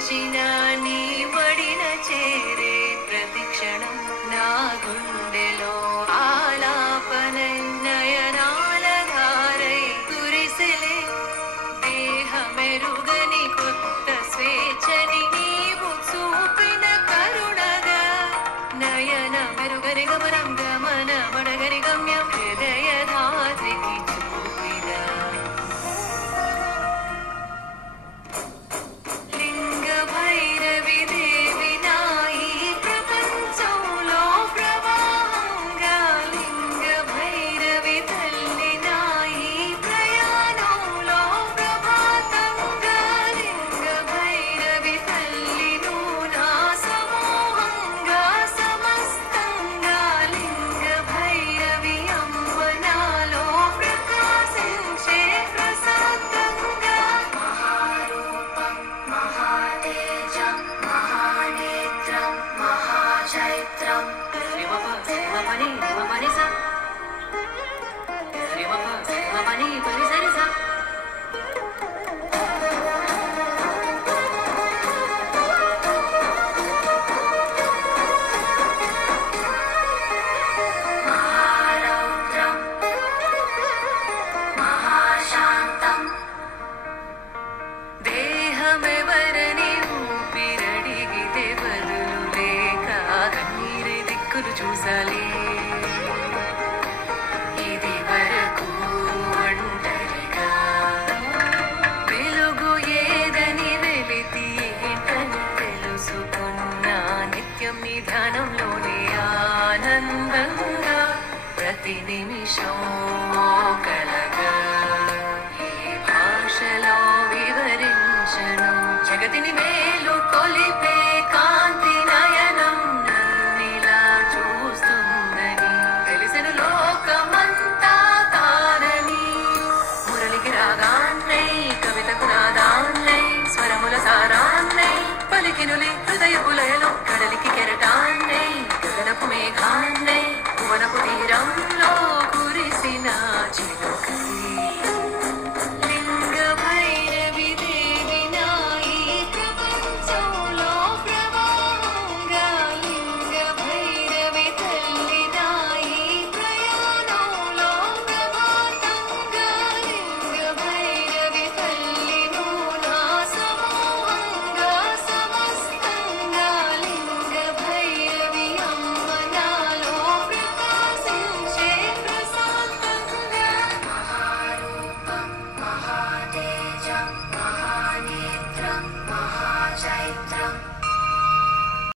వర్ణించిన నీ బడిన చేరే ప్రతిక్షణం నా గుండెలో ఆలాపనై నయనాల ధారై కురిసెలే దేహమెరుగని కొత్త స్వేచ్ఛని నీవు చూపిన కరుణగా నయన మెరుగని గమనం గమన మడగని గమ్యం హృదయ ధాత్రికి చూపిన లింగ భైరవి దేవి నాయి ప్రపంచంలో ప్రవాహంగా లింగ భైరవి తల్లి నాయి ప్రయాణంలో ప్రభాతంగా లింగ భైరవి తల్లి నా సమూహంగా సమస్తంగా లింగ భైరవి అంబనాలో ప్రకాశించే ప్రశాంతంగా మహారూపం మహాతేజం మహానేత్రం మహాచైత్రం రిమపని రిమపనిస రిమపని పరిసరిస మహారౌద్రం మహాశాంతం దేహమెవరని ఊపిరడిగితే బదులు లేక కన్నీరే దిక్కులు చూసాలే ఇది వరకు ఒంటరిగా వెలుగు ఏదని వెలితి ఏంటని తెలుసుకున్న నిత్యం నీ ధ్యానంలోనే ఆనందంగా ప్రతి నిమిషం కలగా ఏ భాషలో వివరించను జగతిని మేలు కొలిపే కాంతి నయనం నన్నిలా చూస్తుందని తెలిసిన లోకమంతా తానని మురళికి రాగాన్నై కవితకు నాదాన్నై స్వరముల సారాన్నై పలికినులే హృదయపు లయలో కడలికి